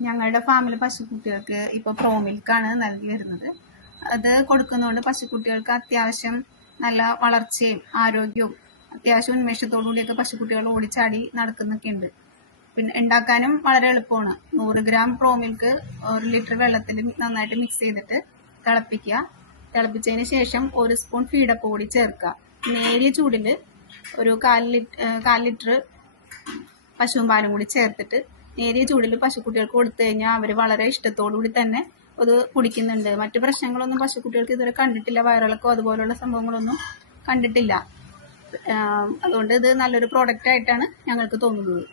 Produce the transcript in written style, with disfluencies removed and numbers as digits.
ഞങ്ങളുടെ ഫാമിൽ പശുക്കുട്ടികൾക്ക് ഇപ്പോൾ പ്രോ മിൽക്കാണ് നൽകി വരുന്നത്. അത് കൊടുക്കുന്നതുകൊണ്ട് പശുക്കുട്ടികൾക്ക് അത്യാവശ്യം നല്ല വളർച്ചയും ആരോഗ്യവും അത്യാവശ്യം ഉന്മേഷത്തോടു കൂടിയൊക്കെ പശുക്കുട്ടികൾ ഓടിച്ചാടി നടക്കുന്നൊക്കെ ഉണ്ട്. പിന്നെ ഉണ്ടാക്കാനും വളരെ എളുപ്പമാണ്. 100 ഗ്രാം പ്രോ മിൽക്ക് 1 ലിറ്റർ വെള്ളത്തിൽ നന്നായിട്ട് മിക്സ് ചെയ്തിട്ട് തിളപ്പിക്കുക. തിളപ്പിച്ചതിന് ശേഷം 1 സ്പൂൺ ഫീഡപ്പ് കൂടി ചേർക്കുക. നേരിയ ചൂടിൽ ഒരു 1/4 ലിറ്റർ പശുവും പാലും കൂടി ചേർത്തിട്ട് നേരിയ ചൂടിൽ പശുക്കുട്ടികൾക്ക് കൊടുത്തു കഴിഞ്ഞാൽ അവർ വളരെ ഇഷ്ടത്തോടു കൂടി തന്നെ അത് കുടിക്കുന്നുണ്ട്. മറ്റു പ്രശ്നങ്ങളൊന്നും പശുക്കുട്ടികൾക്ക് ഇതുവരെ കണ്ടിട്ടില്ല. വയറിളക്കോ അതുപോലുള്ള സംഭവങ്ങളൊന്നും കണ്ടിട്ടില്ല. അതുകൊണ്ട് ഇത് നല്ലൊരു പ്രോഡക്റ്റ് ആയിട്ടാണ് ഞങ്ങൾക്ക് തോന്നുന്നത്.